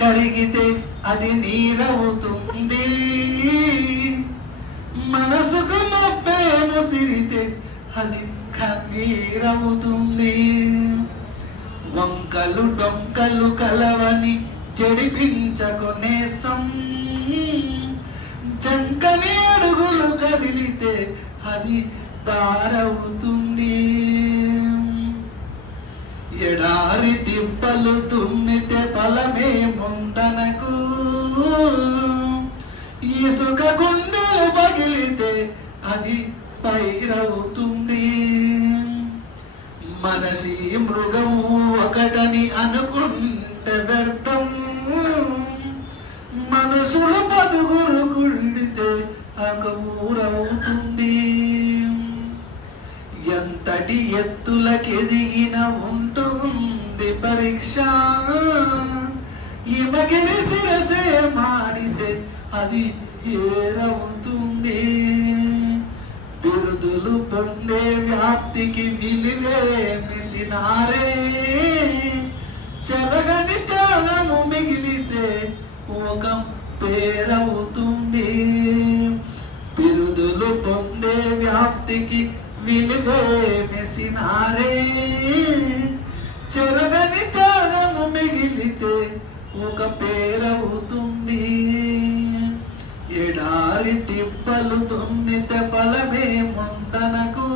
కరిగితే అది నీరవుతుంది మనసుకు నొప్పే ముసిరితే అది కన్నీరవుతుంది వంకలు డొంకలు కలవని చెడిపించకొనేస్తం చంకని అడుగులు కదిలితే అది దారవుతుంది ఎడారి తిప్పలు తుమ్మితే ఫలమే ముందనకు. ఇసుక గుండెలు పగిలితే అది పైరవుతుంది. మనసి మృగము ఒకటని అనుకుంటే వ్యర్థం. మనసులు పదుగురు కుడితే ఒక ఊరవుతుంది ఎంతటి ఎత్తులకెదిగిన ఉన్న పరీక్ష ఇమగిరి శిరసే మారితే అది ఏరవుతుంది. బిరుదులు పొందే వ్యాప్తికి విలువే మిసినారే. చెరగని త్యాగము మిగిలితే ఒక పేరవుతుంది ఒక పేరవుతుంది. ఎడారి తిప్పలు తుమ్మితే ఫలమే ముందనకు.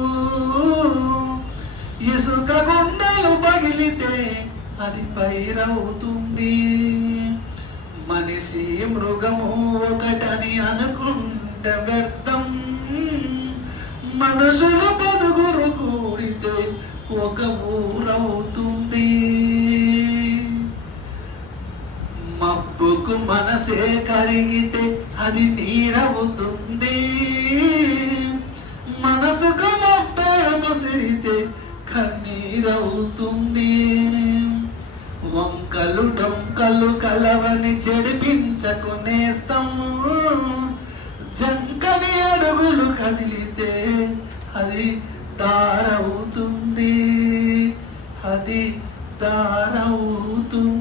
ఇసుక గుండెలు పగిలితే అది పైరవుతుంది. మనిషి మృగము ఒకటని అనుకుంటే వ్యర్థం. మనుషులు పదుగురు కూడితే ఒక ఊరవుతుంది నీకు మనసే కరిగితే అది నీరవుతుంది మనసు మబ్బే ముసిరితే కన్నీరవుతుంది. వంకలు డొంకలు కలవని చెడిపించకునేస్తాము జంకని అడుగులు కదిలితే అది దారవుతుంది. అది దారవుతుంది.